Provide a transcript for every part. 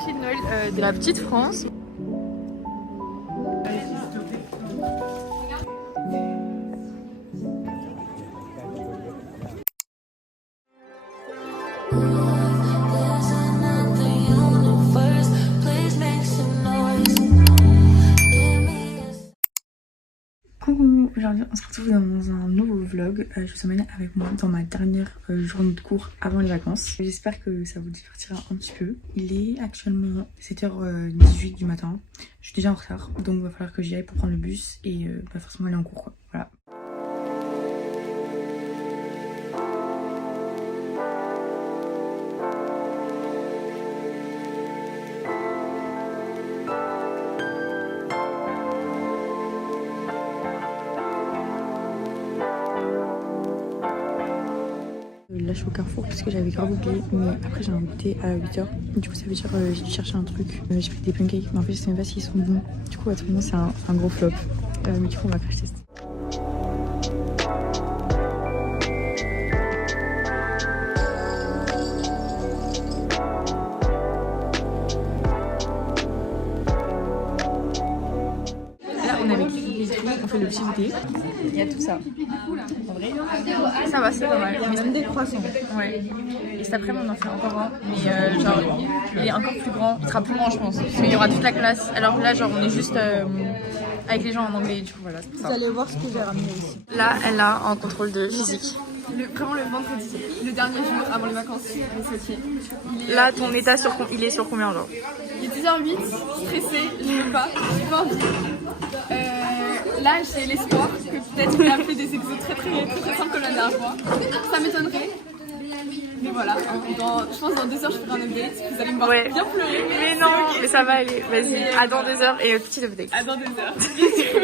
marché de Noël de la petite France. Coucou, aujourd'hui on se retrouve dans un nouveau vlog. Je vous emmène avec moi dans ma dernière journée de cours avant les vacances. J'espère que ça vous divertira un petit peu. Il est actuellement 7h18 du matin. Je suis déjà en retard, donc il va falloir que j'y aille pour prendre le bus et pas forcément aller en cours quoi. Voilà. Là je suis au Carrefour parce que j'avais grave oublié, mais après j'ai un goûter à 8h. Du coup ça veut dire j'ai dû chercher un truc. J'ai pris des pancakes, mais en fait je sais même pas s'ils sont bons. Du coup actuellement c'est un gros flop. Mais du coup on va crash test. Là on est avec les trucs, on fait le petit goûter. Il y a tout ça. En vrai, ça va, c'est pas mal. Mais même des croissants. Ouais. Et cet après-midi, on en fait encore un. Mais genre, il est encore plus grand. Il sera plus grand, je pense. Parce qu'il y aura toute la classe. Alors là, genre, on est juste avec les gens en anglais. Du coup, voilà, c'est pour ça. Vous allez voir ce que j'ai ramené ici. Là, elle a un contrôle de physique. Vraiment le vendredi, le dernier jour avant les vacances. Là, ton état, il est sur combien, genre? Il est 10h08, stressé, je veux pas, j'ai pas envie. Là, j'ai l'espoir que peut-être il a fait des exos très simples comme la dernière fois. Ça m'étonnerait. Mais voilà, je pense dans 2 heures je ferai un update. Vous allez me voir bien pleurer. Mais non, mais ça va aller. Vas-y, à dans 2 heures et petit update. À dans 2 heures.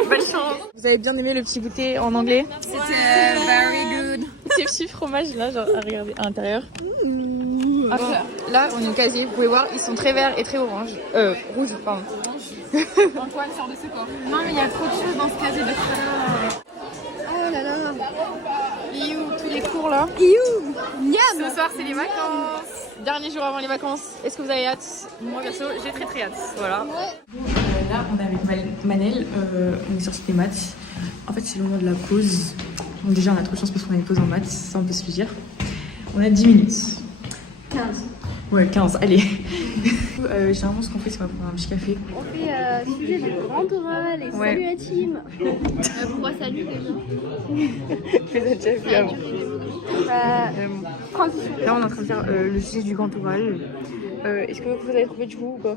Bonne chance. Vous avez bien aimé le petit goûter en anglais? C'était very good. Ces petits fromages là, genre à regarder à l'intérieur. Là, on est au casier. Vous pouvez voir, ils sont très verts et très orange. Rouge, pardon. Antoine sort de ce corps. Non, mais il y a trop de choses dans ce casier de chaleur. Oh là là. Iou, tous les cours là. Iou. Miam. Ce soir, c'est les vacances. Dernier jour avant les vacances. Est-ce que vous avez hâte? Moi, perso, j'ai très hâte. Voilà. Là, on est avec Manel. On est sorti des maths. En fait, c'est le moment de la pause. Donc, déjà, on a trop de chance parce qu'on a une pause en maths. Ça, on peut se le dire. On a 10 minutes. 15. Ouais, 15, allez. Généralement, ce qu'on fait, c'est qu'on va prendre un petit café. On fait sujet du grand oral et salut la team. Pourquoi salut déjà? Je les ai déjà vu avant. Transition. Là, on est en train de faire le sujet du grand oral. Est-ce que vous avez trouvé du coup ou pas?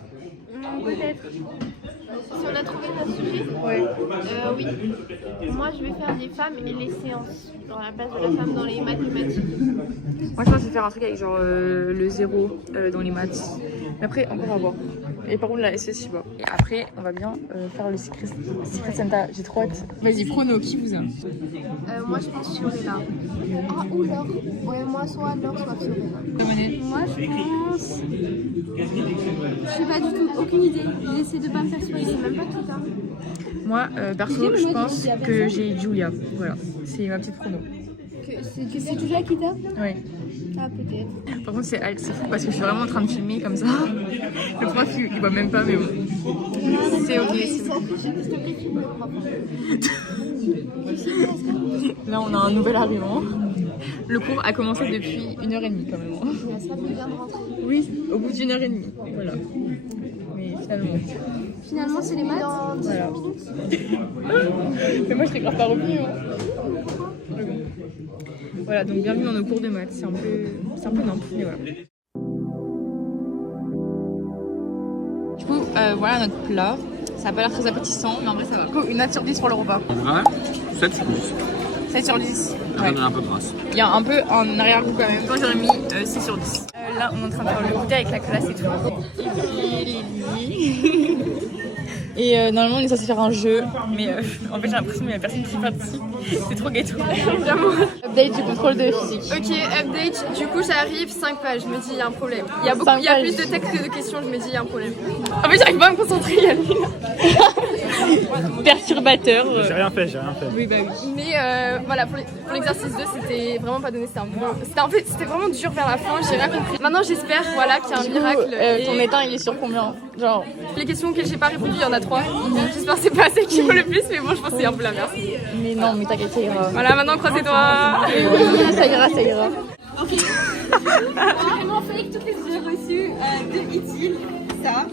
Peut-être. Si on a trouvé notre sujet? Ouais. Oui. Moi, je vais faire les femmes et les séances. Genre la place de la femme dans les mathématiques. Moi, je pense faire un truc avec genre le 0 dans les maths. Mais après, encore à voir. Et par contre, la SS, je sais pas. Et après, on va bien faire le Secret Santa. J'ai trop hâte. Vas-y, prono, qui vous a? Moi, je pense Fiorella. Ah, ou Laure. Ouais, moi, soit Laure, soit Fiorella. Moi, je pense. Je sais pas du tout, aucune idée. J'essaie de pas me persuader, même pas tout ça. Moi, perso, je pense que j'ai Julia. Voilà, c'est ma petite prono. Que c'est Julia qui t'a? Ouais. Ah, peut-être. Par contre, c'est fou parce que je suis vraiment en train de filmer comme ça. Le prof, il voit même pas, mais bon. C'est ok. Là, on a un nouvel arrivant. Le cours a commencé depuis 1h30 quand même. Oui, au bout d'1h30. Voilà. Mais Finalement, c'est les maths. Voilà. Mais moi, je serais grave pas revenue. Voilà, donc bienvenue dans nos cours de maths. C'est un peu nimp, mais voilà. Du coup, voilà notre plat. Ça a pas l'air très appétissant, mais en vrai, ça va. Du coup, une note sur 10 pour le repas. En vrai, 7 sur 10. 7 sur 10. Ouais. Un peu grasse. Il y a un peu un arrière-goût quand même. Moi, j'aurais mis 6 sur 10. Là, on est en train de faire le goûter avec la classe et tout. Et normalement, on est censé faire un jeu, mais en fait, j'ai l'impression qu'il n'y a personne qui participe. C'est trop gâteau. Vraiment. Update du contrôle de physique. Ok, update. Du coup, j'arrive 5 pages. Je me dis, il y a un problème. Il y a plus de textes que de questions. Je me dis, il y a un problème. En fait, j'arrive pas à me concentrer. perturbateur. J'ai rien fait. Oui, bah oui. Mais voilà, pour l'exercice 2, c'était vraiment pas donné. C'était vraiment dur vers la fin, j'ai rien compris. Maintenant, j'espère voilà, qu'il y a un miracle. Ton étain, il est sur combien? Genre. Les questions auxquelles j'ai pas répondu, il y en a 3. J'espère que c'est pas assez qui vaut le plus, mais bon, je pense que c'est un peu la merde. Mais non, mais t'inquiète, ça ira. Voilà, maintenant, croisez-toi. Ça ira. Ok. Vraiment, fallait que toutes les j'ai reçues de Itil. Ça.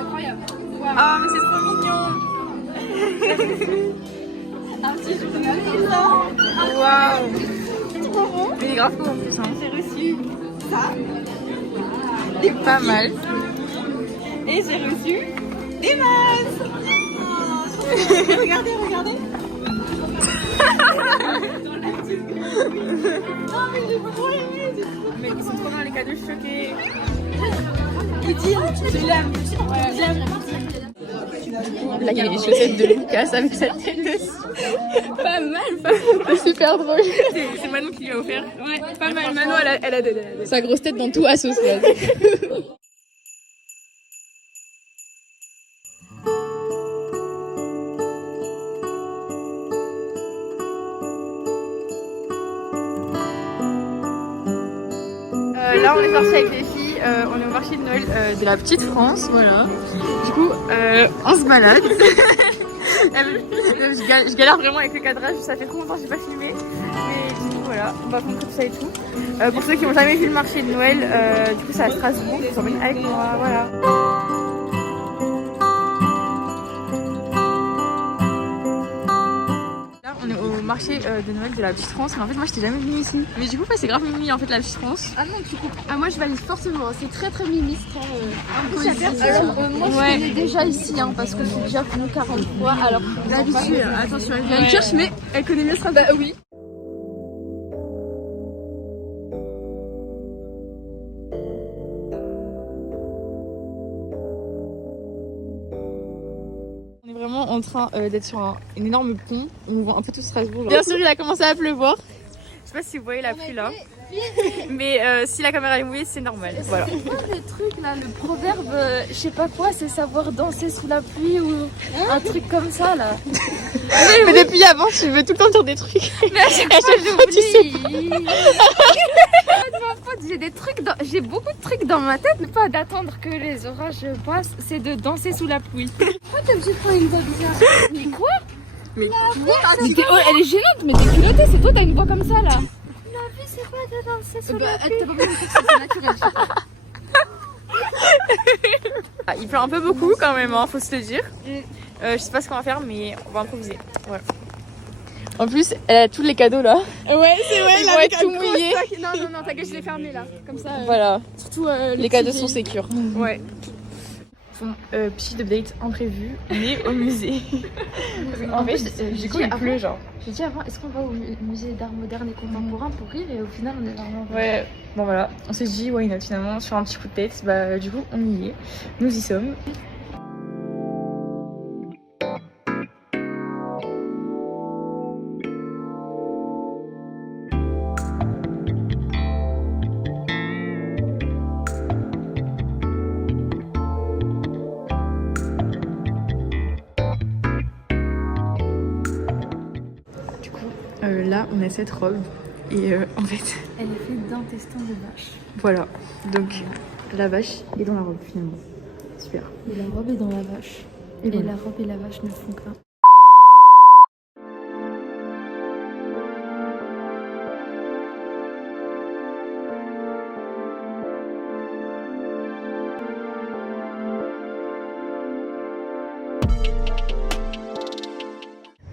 Incroyable. Wow. Ah, mais c'est trop mignon. Un petit journal. Waouh. Petit bonbon. Mais il est grave cool en plus. Hein. J'ai reçu ça. Pas mal. Et j'ai reçu des masques. Regardez. Oh, mais j'ai trop aimé. Mais ils sont trop bien les cadeaux choqués. Utile, je l'aime. Là, il y a les chaussettes de Lucas avec sa tête dessus. Pas mal. C'est super drôle. C'est Manon qui lui a offert. Ouais, pas mal. Manon, elle a des. Sa grosse tête dans tout à sauce là. Là, on est sortis avec les filles, on est au marché de Noël de la petite France, voilà. Du coup, on se balade. Je galère vraiment avec le cadrage, ça fait trop longtemps que j'ai pas filmé. Mais du coup, voilà, on va comprendre tout ça et tout. Pour ceux qui n'ont jamais vu le marché de Noël, du coup, c'est à Strasbourg, ils s'emmènent avec moi, voilà. On est au marché de Noël de la petite France, mais en fait moi j'étais jamais venue ici. Mais du coup c'est grave mimi en fait la petite France. Ah non, tu coupes. Ah, moi je valide fortement, c'est très très mimi, c'est très Alors, moi je connais déjà ici, hein, parce que c'est déjà venu 40 fois. Alors, d'habitude, attention, elle vient de chercher, mais elle connaît mieux Strasbourg. Bah oui. On est vraiment en train d'être sur un énorme pont, on voit un peu tout Strasbourg. Bien sûr il a commencé à pleuvoir. Je sais pas si vous voyez la pluie là. Mais si la caméra est mouillée c'est normal. Voilà. c'est quoi le truc là, le proverbe, je sais pas quoi, c'est savoir danser sous la pluie ou un truc comme ça là. Mais depuis avant tu veux tout le temps dire des trucs. Mais à chaque fois j'oublie. J'ai beaucoup de trucs dans ma tête. Pas d'attendre que les orages passent, c'est de danser sous la pluie. Pourquoi ta petite voix une voix bizarre? Mais quoi? Mais Oh, elle est gênante, mais t'es culottée, c'est toi, t'as une voix comme ça là. La vie c'est pas de danser sous la pluie. T'as pas besoin de dire que c'est naturel. il pleut un peu beaucoup quand même, hein, faut se le dire. Je sais pas ce qu'on va faire mais on va improviser. Ouais. En plus, elle a tous les cadeaux là. Ouais, c'est vrai, ils vont être tout mouillés. Non, t'inquiète, je l'ai fermé là. Comme ça. Voilà. Surtout les cadeaux sont sécures. Ouais. Bon, petit update imprévu, on est au musée. En fait, du coup, il pleut genre. J'ai dit avant, est-ce qu'on va au musée d'art moderne et contemporain pour rire et au final on est vraiment. Ouais, bon voilà, on s'est dit why not finalement sur un petit coup de tête, bah du coup on y est, nous y sommes. Là on a cette robe et en fait Elle est faite d'un testin de vache. voilà, donc la vache est dans la robe finalement, super. Et la robe est dans la vache. Et voilà. la robe et la vache ne font qu'un.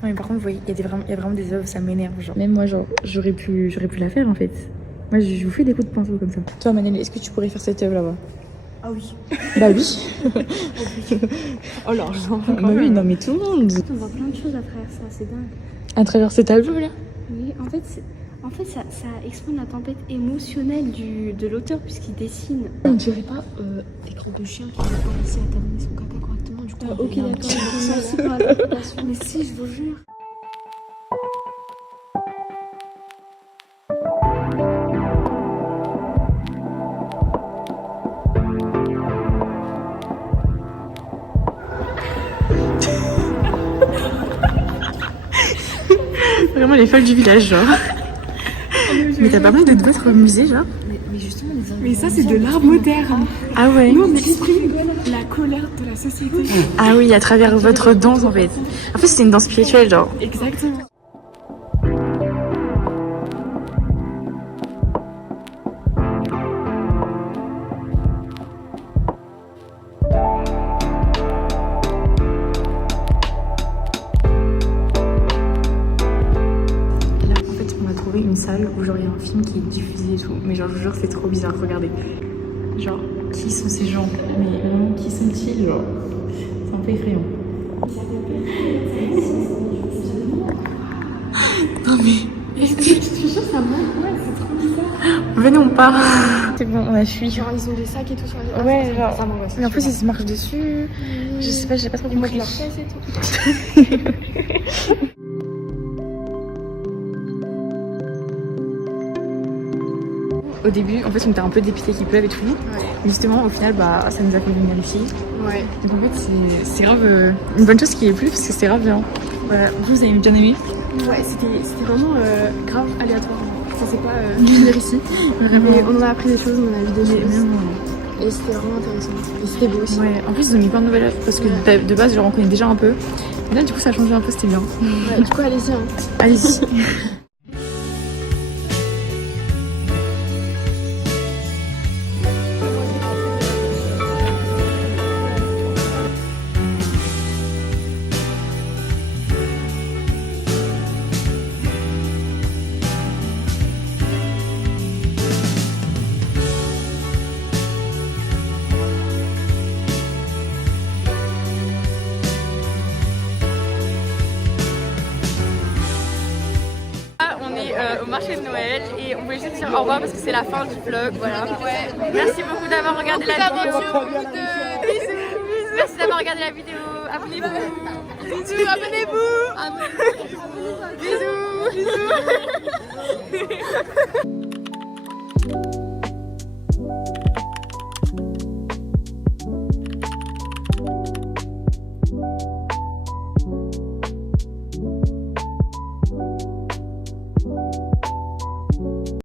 Non mais par contre vous voyez, il y a vraiment des œuvres, ça m'énerve genre. Même moi genre, j'aurais pu la faire en fait. Moi je vous fais des coups de pinceau comme ça. Toi Manel, est-ce que tu pourrais faire cette œuvre là-bas? Ah oui. Bah oui. Oh l'argent. Bah oui, non mais tout le monde. On voit plein de choses à travers ça, c'est dingue. À travers cet album là. Oui, en fait, ça exprime la tempête émotionnelle de l'auteur puisqu'il dessine. On dirait pas Des crottes de chien qui n'ont pas réussi à terminer son caca correctement. Du coup, ok, d'accord. Merci pour l'interprétation. Mais si, je vous jure. vraiment les folles du village, genre. Mais t'as pas honte de d'autres musées, genre? Mais ça, c'est de l'art moderne. Ah ouais. Nous, on exprime la colère de la société. Ah oui, à travers votre danse en fait. En fait, c'est une danse spirituelle, genre. Exactement. Une salle où genre il y a un film qui est diffusé et tout, mais genre je vous jure c'est trop bizarre, regardez. Genre qui sont ces gens? Mais vraiment qui sont-ils? Genre c'est un peu effrayant. Non mais est-ce que je suis sûre que ça manque? Ouais, c'est trop bizarre. Venez on part. C'est bon, on a fui. Genre ils ont des sacs et tout sur les... Ouais genre ça m'angoisse. Mais en plus ils se marchent dessus. Je sais pas, j'ai pas trop compris. Ils leur caisse et tout. Au début, en fait, on était un peu dépité qu'il pleuve et tout. Ouais. Mais justement, au final, bah, ça nous a fait venir ici. Ouais. Donc en fait, c'est grave une bonne chose qu'il y ait plu parce que c'est grave bien. Voilà. Vous avez bien aimé? Ouais, c'était vraiment grave aléatoire. Je pensais pas venir ici. Vraiment. Mais on en a appris des choses, on a vu des choses. Vraiment. Et c'était vraiment intéressant. Et c'était beau aussi. Ouais. En plus, ils ont mis plein de nouvelles parce que de base, je le connais déjà un peu. Et là, du coup, ça a changé un peu, c'était bien. Ouais, du coup, allez-y. Hein. Allez-y. Au marché de Noël et on voulait juste dire au revoir parce que c'est la fin du vlog, voilà. Ouais. Merci beaucoup d'avoir regardé la vidéo. Bisous. Merci d'avoir regardé la vidéo. Abonnez-vous. Bisous, abonnez-vous. Bisous. Bisous.